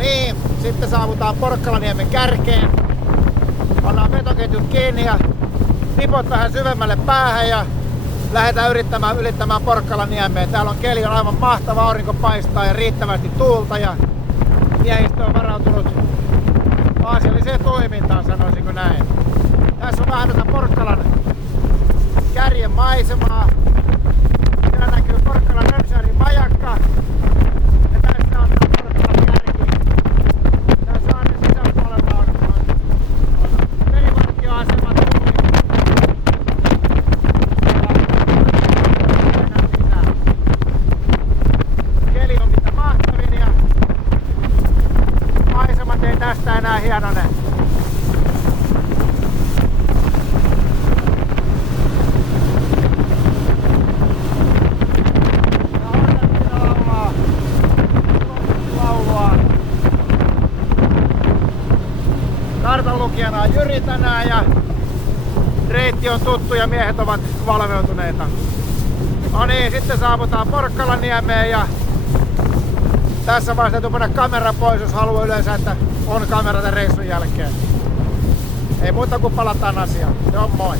niin, sitten saavutaan Porkkalaniemen kärkeen. Pannaan vetoketjut kiinni ja tipot vähän syvemmälle päähän ja lähdetään ylittämään Porkkalaniemeen. Täällä on keli on aivan mahtava, aurinko paistaa ja riittävästi tuulta ja miehistö on varautunut aasialliseen toimintaan, sanoisinko näin. Tässä on vähän tätä Porkkalan kärjen maisemaa. Siellä näkyy Porkkalan Römsärin majakka. Ja tässä on tämä Porkkalan kärki. Tää saaren sisäpuolella on merivartioasema tulli. Keli on mitä mahtavin ja maisemat ei tästä enää hienone. Kartanlukijana on Jyri tänään ja reitti on tuttu ja miehet ovat valveutuneita. No niin, sitten saavutaan Porkkalaniemeen ja tässä vaiheessa täytyy panna kamera pois, jos haluaa yleensä, että on kamera tämän reissun jälkeen. Ei muuta kuin palataan asiaan. Se on moi!